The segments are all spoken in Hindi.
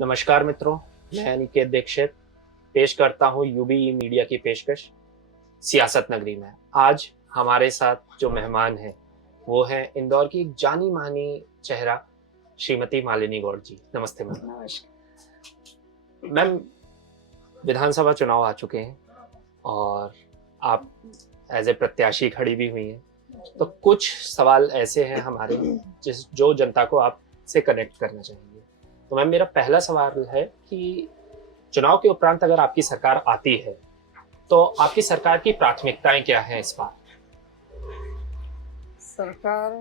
नमस्कार मित्रों, मैं अनिकेत दीक्षित पेश करता हूँ यूबी मीडिया की पेशकश सियासत नगरी में। आज हमारे साथ जो मेहमान हैं वो है इंदौर की एक जानी मानी चेहरा श्रीमती मालिनी गौड़ जी। नमस्ते मैम। नमस्कार मैम, विधानसभा चुनाव आ चुके हैं और आप एज ए प्रत्याशी खड़ी भी हुई हैं, तो कुछ सवाल ऐसे हैं हमारे जो जनता को आपसे कनेक्ट करना चाहेंगे। तो मैम, मेरा पहला सवाल है कि चुनाव के उपरांत अगर आपकी सरकार आती है तो आपकी सरकार की प्राथमिकताएं क्या हैं इस बार? सरकार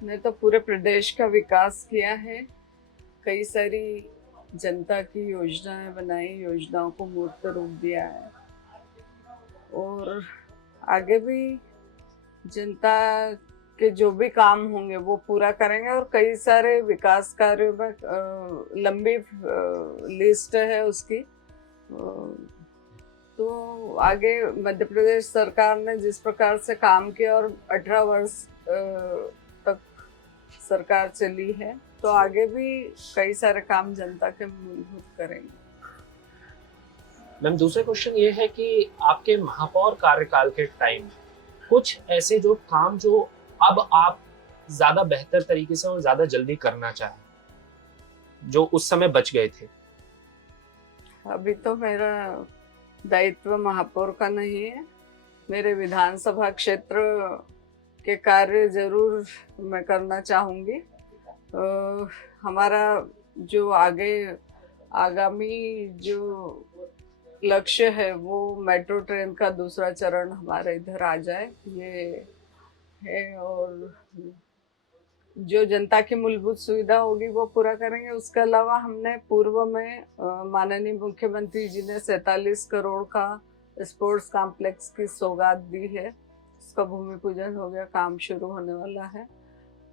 ने तो पूरे प्रदेश का विकास किया है। कई सारी जनता की योजनाएं बनाई, योजनाओं को मूर्त रूप दिया है और आगे भी जनता के जो भी काम होंगे वो पूरा करेंगे। और कई सारे विकास कार्यों में लंबी लिस्ट है उसकी। तो आगे मध्य प्रदेश सरकार ने जिस प्रकार से काम किया और 18 वर्ष तक सरकार चली है, तो आगे भी कई सारे काम जनता के मूलभूत करेंगे। मैम, दूसरा क्वेश्चन ये है कि आपके महापौर कार्यकाल के टाइम में कुछ ऐसे जो काम जो अब आप ज्यादा बेहतर तरीके से और ज्यादा जल्दी करना चाहें, जो उस समय बच गए थे। अभी तो मेरा दायित्व महापौर का नहीं है। मेरे विधानसभा क्षेत्र के कार्य जरूर मैं करना चाहूँगी। हमारा जो आगामी जो लक्ष्य है वो मेट्रो ट्रेन का दूसरा चरण हमारे इधर आ जाए, ये है। और जो जनता की मूलभूत सुविधा होगी वो पूरा करेंगे। उसके अलावा हमने पूर्व में माननीय मुख्यमंत्री जी ने 47 करोड़ का स्पोर्ट्स कॉम्प्लेक्स की सौगात दी है। उसका भूमि पूजन हो गया, काम शुरू होने वाला है।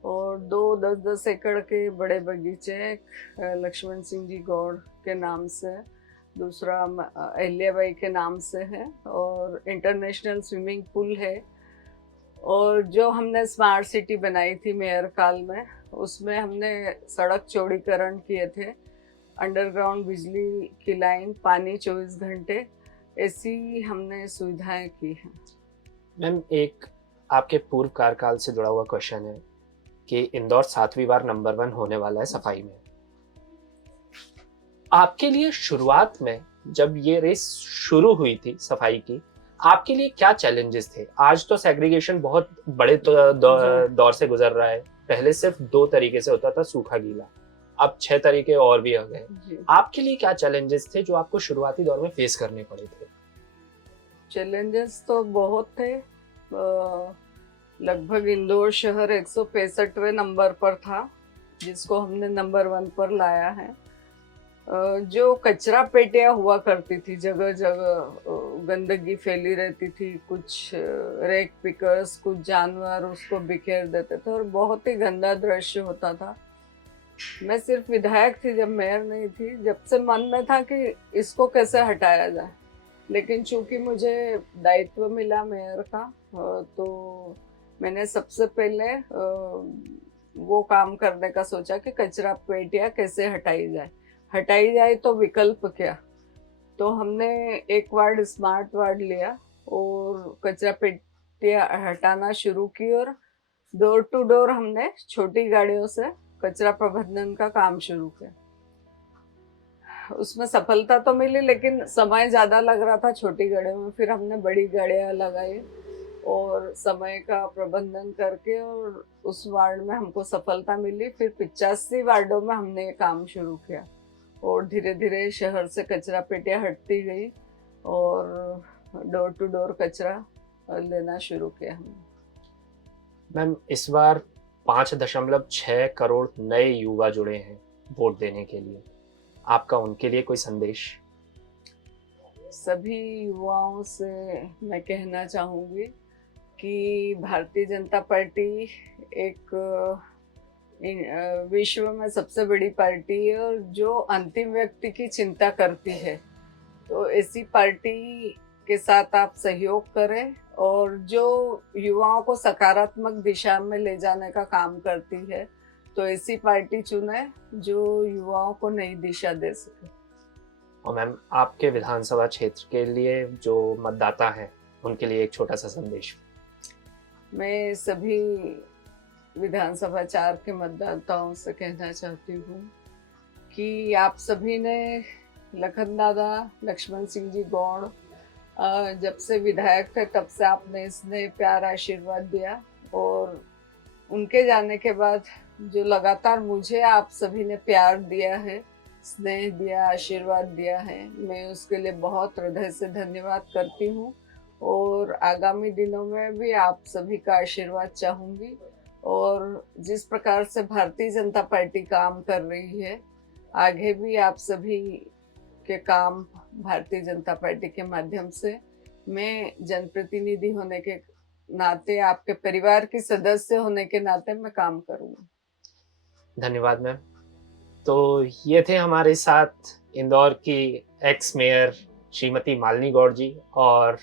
और 10-10 एकड़ के बड़े बगीचे लक्ष्मण सिंह जी गौड़ के नाम से, दूसरा अहिल्याबाई के नाम से है, और इंटरनेशनल स्विमिंग पूल है। और जो हमने स्मार्ट सिटी बनाई थी मेयर काल में, उसमें हमने सड़क चौड़ीकरण किए थे, अंडरग्राउंड बिजली की लाइन, पानी 24 घंटे, ऐसी हमने सुविधाएं की हैं। मैम, एक आपके पूर्व कार्यकाल से जुड़ा हुआ क्वेश्चन है कि इंदौर 7वीं बार नंबर 1 होने वाला है सफाई में। आपके लिए शुरुआत में जब ये रेस शुरू हुई थी सफाई की, आपके लिए क्या चैलेंजेस थे? आज तो सेग्रीगेशन बहुत बड़े दौर से गुजर रहा है। पहले सिर्फ 2 तरीके से होता था, सूखा गीला, अब 6 तरीके और भी आ गए। आपके लिए क्या चैलेंजेस थे जो आपको शुरुआती दौर में फेस करने पड़े थे? चैलेंजेस तो बहुत थे। लगभग इंदौर शहर 165वें नंबर पर था, जिसको हमने नंबर 1 पर लाया है। जो कचरा पेटियां हुआ करती थी, जगह जगह गंदगी फैली रहती थी, कुछ रेक पिकर्स, कुछ जानवर उसको बिखेर देते थे और बहुत ही गंदा दृश्य होता था। मैं सिर्फ विधायक थी जब मेयर नहीं थी, जब से मन में था कि इसको कैसे हटाया जाए। लेकिन चूंकि मुझे दायित्व मिला मेयर का, तो मैंने सबसे पहले वो काम करने का सोचा कि कचरा पेटियां कैसे हटाई जाए तो विकल्प क्या। तो हमने एक वार्ड स्मार्ट वार्ड लिया और कचरा पेटियां हटाना शुरू की, और डोर टू डोर हमने छोटी गाड़ियों से कचरा प्रबंधन का काम शुरू किया। उसमें सफलता तो मिली, लेकिन समय ज्यादा लग रहा था छोटी गाड़ियों में। फिर हमने बड़ी गाड़ियां लगाई और समय का प्रबंधन करके, और उस वार्ड में हमको सफलता मिली। फिर 85 वार्डों में हमने ये काम शुरू किया और धीरे धीरे शहर से कचरा पेटियां हटती गई और डोर टू डोर कचरा लेना शुरू किया हमने। मैम, इस बार 5.6 करोड़ नए युवा जुड़े हैं वोट देने के लिए। आपका उनके लिए कोई संदेश? सभी युवाओं से मैं कहना चाहूँगी कि भारतीय जनता पार्टी एक विश्व में सबसे बड़ी पार्टी है और जो अंतिम व्यक्ति की चिंता करती है। तो ऐसी पार्टी के साथ आप सहयोग करें और जो युवाओं को सकारात्मक दिशा में ले जाने का काम करती है, तो ऐसी पार्टी चुने जो युवाओं को नई दिशा दे सके। और मैम, आपके विधानसभा क्षेत्र के लिए जो मतदाता हैं उनके लिए एक छोटा सा संदेश। मैं सभी विधानसभा 4 के मतदाताओं से कहना चाहती हूँ कि आप सभी ने लखन दादा, लक्ष्मण सिंह जी गौड़ जब से विधायक थे तब से आपने स्नेह प्यार आशीर्वाद दिया, और उनके जाने के बाद जो लगातार मुझे आप सभी ने प्यार दिया है, स्नेह दिया, आशीर्वाद दिया है, मैं उसके लिए बहुत हृदय से धन्यवाद करती हूँ। और आगामी दिनों में भी आप सभी का आशीर्वाद चाहूँगी, और जिस प्रकार से भारतीय जनता पार्टी काम कर रही है, आगे भी आप सभी के काम भारतीय जनता पार्टी के माध्यम से, मैं जनप्रतिनिधि होने के नाते, आपके परिवार के सदस्य होने के नाते मैं काम करूँगी। धन्यवाद मैम। तो ये थे हमारे साथ इंदौर की एक्स मेयर श्रीमती मालिनी गौड़ जी और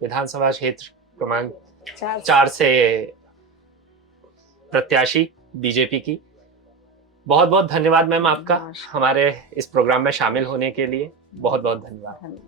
विधानसभा क्षेत्र क्रमांक 4 से प्रत्याशी बीजेपी की। बहुत बहुत धन्यवाद मैम आपका हमारे इस प्रोग्राम में शामिल होने के लिए। बहुत बहुत धन्यवाद।